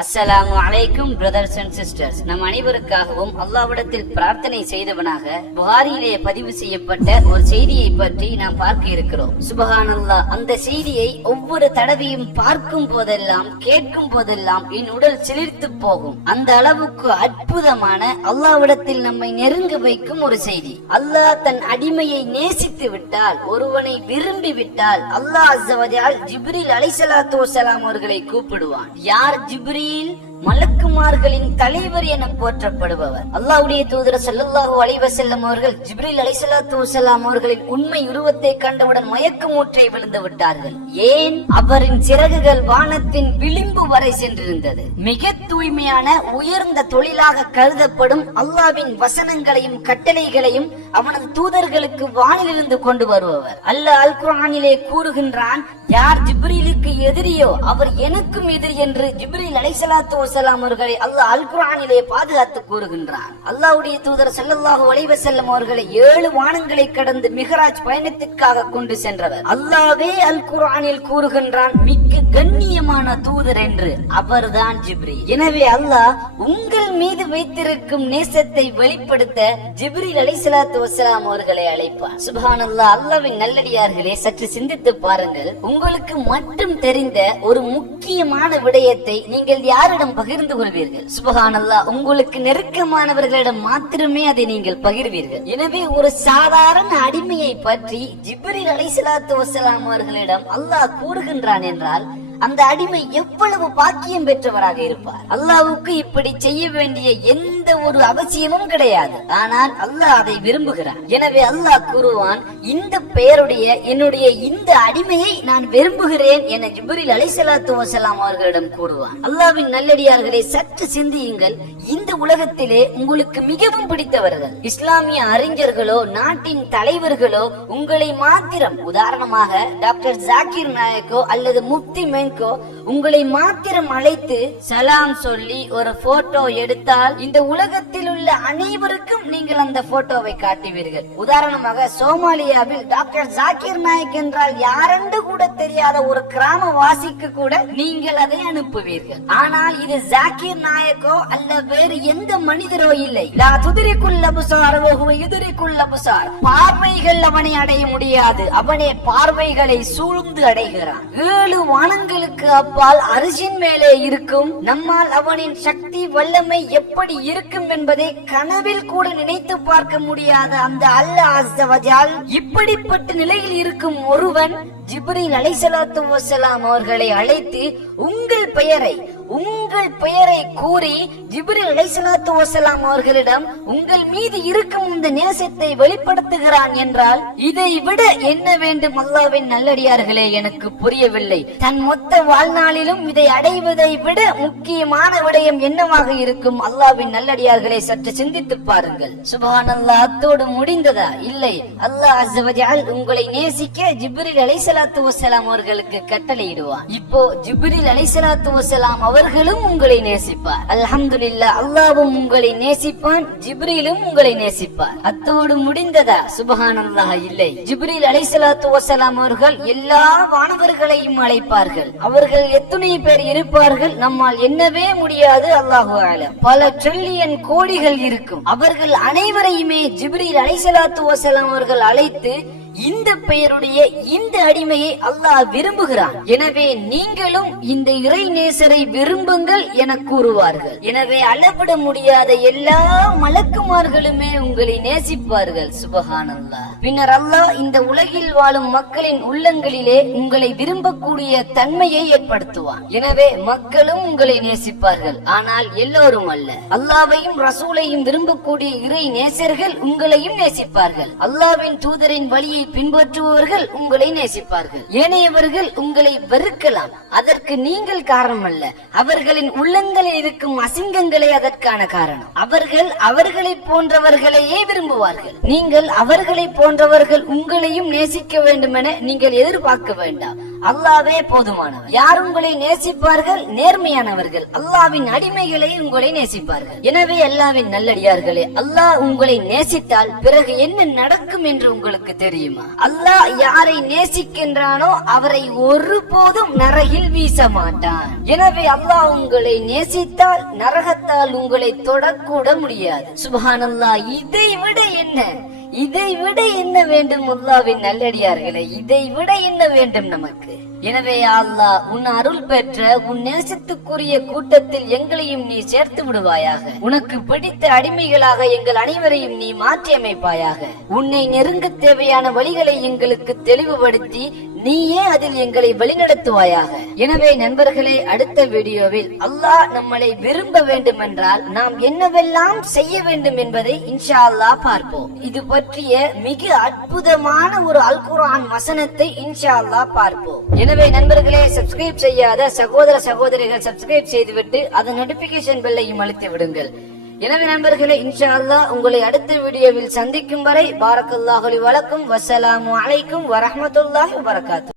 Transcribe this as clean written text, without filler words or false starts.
அஸ்ஸலாமு அலைக்கும் brothers and sisters. நம் அனைவருக்காகவும் அல்லாஹ்விடத்தில் பிரார்த்தனை செய்தவனாக புகாரியிலே பதிவு செய்யப்பட்ட ஒரு செய்தியை பற்றி நாம் பார்க்க இருக்கிறோம். சுபஹானல்லாஹ், அந்த செய்தியை ஒவ்வொரு தடவையும் பார்க்கும் போதெல்லாம் கேட்கும் போதெல்லாம் என் உடல் சிலிர்த்து போகும். அந்த அளவுக்கு அற்புதமான அல்லாஹ்விடத்தில் நம்மை நெருங்க வைக்கும் ஒரு செய்தி. அல்லாஹ் தன் அடிமையை நேசித்து விட்டால், ஒருவனை விரும்பி விட்டால், அல்லாஹ் அஸ்ஸ வ ஜல் ஜிப்ரீல் அலைஹிஸ்ஸலாத்து வஸ்ஸலாம் அவர்களை கூப்பிடுவான். யார் ஜிப்ரீல்? மலக்குமார்களின் தலைவர் என போற்றப்படுபவர். அல்லாஹ்வுடைய தூதர் ஸல்லல்லாஹு அலைஹி வஸல்லம் அவர்கள் ஜிப்ரீல் அலைஹிஸ்ஸலாத்து வஸ்ஸலாம் அவர்களின் உண்மை உருவத்தை கண்டவுடன் மயக்கமுற்றே விழுந்து விட்டார்கள். ஏன்? அவரின் சிறகுகள் வானத்தின் விளிம்பு வரை சென்றிருந்தது. மிக தூய்மையான உயர்ந்த தொழிலாக கருதப்படும் அல்லாஹ்வின் வசனங்களையும் கட்டளைகளையும் அவனது தூதர்களுக்கு வானிலிருந்து கொண்டு வருபவர். அல்லாஹ் அல் குர்ஆனிலே கூறுகின்றான், யார் ஜிப்ரீலுக்கு எதிரியோ அவர் எனக்கும் எதிரி என்று ஜிப்ரீல் அலைஹிஸ்ஸலாத்து வஸ்ஸலாம் அவர்களை அல்லாஹ் அல் குர்ஆனிலே பாதுகாத்து கூறுகின்றான். அல்லாஹ்வுடைய தூதர் ஸல்லல்லாஹு அலைஹி வஸல்லம் அவர்களை 7 வானங்களை கடந்து மிஹ்ராஜ் பயணத்திற்காக கொண்டு சென்றவர். அல்லாஹ்வே அல் குர்ஆனில் கூறுகின்றான், மிக்க கண்ணியமான தூதர் என்று. அவர்தான் ஜிப்ரீல். எனவே அல்லாஹ் உங்கள் மீது வைத்திருக்கும் நேசத்தை வெளிப்படுத்த ஜிப்ரீல் அலைஹிஸ்ஸலாத்து வஸ்ஸலாம் அவர்களை அழைப்பார். சுப்ஹானல்லாஹ், அல்லாஹ்வின் நல்லடியார்களே, சற்று சிந்தித்து பாருங்கள். உங்களுக்கு மட்டும் தெரிந்த ஒரு முக்கியமான விடயத்தை நீங்கள் யாரிடம் பகிர்ந்து கொள்வீர்கள்? சுப்ஹானல்லாஹ், உங்களுக்கு நெருக்கமானவர்களிடம் மாத்திரமே அதை நீங்கள் பகிர்வீர்கள். எனவே ஒரு சாதாரண அடிமையை பற்றி ஜிப்ரீல் அலைஹிஸ்ஸலாத்து வஸ்ஸலாம் அவர்களிடம் அல்லாஹ் கூறுகின்றான் என்றால் அந்த அடிமை எவ்வளவு பாக்கியம் பெற்றவராக இருப்பார். அல்லாஹ்வுக்கு இப்படி செய்ய வேண்டிய எந்த ஒரு அவசியமும் கிடையாது. ஆனால் அல்லாஹ் அதை விரும்புகிறான். எனவே அல்லாஹ் கூறுவான், இந்த பெயருடைய என்னுடைய இந்த அடிமையை நான் விரும்புகிறேன் என ஜிப்ரீல் அலைஹிஸ்ஸலாத்து வஸ்ஸலாம் அவர்களிடம் கூறுவான். அல்லாஹ்வின் நல்லடியார்களே, சற்று சிந்தியுங்கள். இந்த உலகத்திலே உங்களுக்கு மிகவும் பிடித்தவர்கள் இஸ்லாமிய அறிஞர்களோ நாட்டின் தலைவர்களோ உங்களை மாத்திரம், உதாரணமாக டாக்டர் ஜாகிர் நாயக்கோ அல்லது முஃப்தி உங்களை மாத்திரம் அழைத்து சலாம் சொல்லி ஒரு போட்டோ எடுத்தால் இந்த உலகத்தில் உள்ள அனைவருக்கும் நீங்கள் அந்த போட்டோவை காட்டுவீர்கள். உதாரணமாக சோமாலியாவில் டாக்டர் ஜாகிர் நாயக் என்றால் யாரென்று கூட தெரியாத ஒரு கிராமவாசிக்கு கூட நீங்கள் அதை அனுப்புவீர்கள். ஆனால் இது ஜாகிர் நாயக்கோ அல்ல வேறு எந்த மனிதரோ இல்லை. பார்வைகள் அவனை அடைய முடியாது, அவனே பார்வைகளை சூழ்ந்து அடைகிறான். 7 வானங்கள் அப்பால் அரிசின் மேலே இருக்கும் நம்மால் அவனின் சக்தி வல்லமை எப்படி இருக்கும் என்பதை கனவில் கூட நினைத்து பார்க்க முடியாத அந்த அல்லாஹ் அஸ்ஸ வ ஜல் இப்படிப்பட்ட நிலையில் இருக்கும் ஒருவன் ஜிப்ரீல் அலைஹிஸ்ஸலாத்து வஸ்ஸலாம் அவர்களை அழைத்து உங்கள் பெயரை கூறி ஜிப்ரீல் அலைஹிஸ்ஸலாத்து வஸ்ஸலாம் அவர்களிடம் உங்கள் மீது இருக்கும் இந்த நேசத்தை வெளிப்படுத்துகிறான் என்றால் இதை விட என்ன வேண்டும்? அல்லாஹ்வின் நல்லடியார்களே, எனக்கு புரியவில்லை. தன் மொத்த வாழ்நாளிலும் இதை அடைவதை விட முக்கியமான விடயம் என்னவாக இருக்கும்? அல்லாஹ்வின் நல்லடியார்களே, சற்று சிந்தித்து பாருங்கள். சுப்ஹானல்லாஹ், அத்தோடு முடிந்ததா? இல்லை. அல்லாஹ் அஸ்ஸ வ ஜல் உங்களை நேசிக்க ஜிப்ரீல் அலைஹிஸ்ஸலாத்து வஸ்ஸலாம் அவர்களுக்கு கட்டளையிடுவான். இப்போ ஜிப்ரீல் அலைஹிஸ்ஸலாத்து வஸ்ஸலாம் அவர்களும் உங்களை நேசிப்பார். அல்ஹம்துலில்லாஹ், அல்லாஹ்வும் உங்களை நேசிப்பான், ஜிப்ரீலும் உங்களை நேசிப்பார். அத்தோடு முடிந்ததா? சுப்ஹானல்லாஹ், இல்லை. ஜிப்ரீல் அலைஹிஸ்ஸலாத்து வஸ்ஸலாம் அவர்கள் எல்லா வானவர்களையும் அழைப்பார்கள். அவர்கள் எத்தனை பேர் இருப்பார்கள் நம்மால் எண்ணவே முடியாது. அல்லாஹு அலம். பல ட்ரில்லியன் கோடிகள் இருக்கும். அவர்கள் அனைவரையுமே ஜிப்ரீல் அலைஹிஸ்ஸலாத்து வஸ்ஸலாம் அவர்கள் அழைத்து இந்த பெயருடைய இந்த அடிமையை அல்லாஹ் விரும்புகிறான். எனவே நீங்களும் இந்த இறை நேசரை விரும்புங்கள் என கூறுவார்கள். எனவே அளவிட முடியாத எல்லா மலக்குமார்களுமே உங்களை நேசிப்பார்கள். சுப்ஹானல்லாஹ். பின்னர் அல்லாஹ் இந்த உலகில் வாழும் மக்களின் உள்ளங்களிலே உங்களை விரும்பக்கூடிய தன்மையை ஏற்படுத்துவான். எனவே மக்களும் உங்களை நேசிப்பார்கள். ஆனால் எல்லோரும் அல்ல. அல்லாஹ்வையும் ரசூலையும் விரும்பக்கூடிய இறை நேசர்கள் உங்களையும் நேசிப்பார்கள். அல்லாஹ்வின் தூதரின் வழியை பின்பற்றுபவர்கள் உங்களை நேசிப்பார்கள். ஏனையவர்கள் உங்களை வெறுக்கலாம். அதற்கு நீங்கள் காரணம் அல்ல. அவர்களின் உள்ளங்களில் இருக்கும் அசிங்கங்களே அதற்கான காரணம். அவர்கள் அவர்களை போன்றவர்களையே விரும்புவார்கள். நீங்கள் அவர்களை போன்றவர்கள் உங்களையும் நேசிக்க வேண்டும் என நீங்கள் எதிர்பார்க்க வேண்டாம். அல்லாவே போதுமானவர். யார் உங்களை நேசிப்பார்கள்? நேர்மையானவர்கள், அல்லாவின் அடிமைகளை உங்களை நேசிப்பார்கள். எனவே அல்லாவின் நல்லடியார்களே, அல்லாஹ் உங்களை நேசித்தால் பிறகு என்ன நடக்கும் என்று உங்களுக்கு தெரியுமா? அல்லாஹ் யாரை நேசிக்கின்றானோ அவரை ஒருபோதும் நரகில் வீச மாட்டான். எனவே அல்லாஹ் உங்களை நேசித்தால் நரகத்தால் உங்களை தொடக்கூட முடியாது. சுப்ஹானல்லாஹ். இதை விட என்ன, இதை விட என்ன வேண்டும் அல்லாஹ்வின் நல்லடியார்களே? இதை விட என்ன வேண்டும் நமக்கு? எனவே அல்லாஹ் உன் அருள் பெற்ற உன் நேசத்துக்குரிய கூட்டத்தில் எங்களையும் நீ சேர்த்து விடுவாயாக. உனக்கு பிடித்த அடிமைகளாக எங்கள் அனைவரையும் நீ மாற்றி அமைப்பாயாக. உன்னை நெருங்க தேவையான வழிகளை எங்களுக்கு தெளிவுபடுத்தி நீயே அதில் எங்களை வழிநடத்துவாயாக. எனவே நண்பர்களே, அடுத்த வீடியோவில் அல்லாஹ் நம்மளை விரும்ப வேண்டும் என்றால் நாம் என்னவெல்லாம் செய்ய வேண்டும் என்பதை இன்ஷா அல்லாஹ் பார்ப்போம். இது பற்றிய மிக அற்புதமான ஒரு அல் குர்ஆன் வசனத்தை இன்ஷா அல்லாஹ் பார்ப்போம். எனவே நண்பர்களே, சப்ஸ்கிரைப் செய்யாத சகோதர சகோதரிகள் சப்ஸ்கிரைப் செய்துவிட்டு அதன் நோட்டிபிகேஷன் பெல்லையும் அழுத்தி விடுங்கள். எனவே நண்பர்களே, இன்ஷா அல்லாஹ் உங்களை அடுத்த வீடியோவில் சந்திக்கும் வரை பாரக்கல்லாஹு லி வலக்கும். வஸ்ஸலாமு அலைக்கும் வரஹ்மத்துல்லாஹி வபரகாத்துஹு.